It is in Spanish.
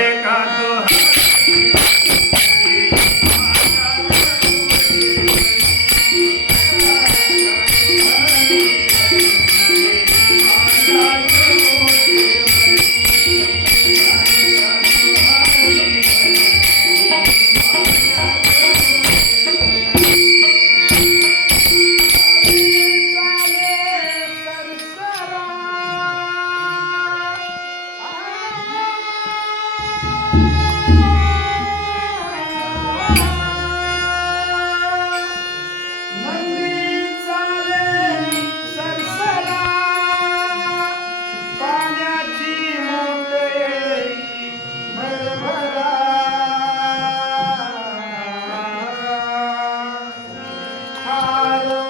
de Bye.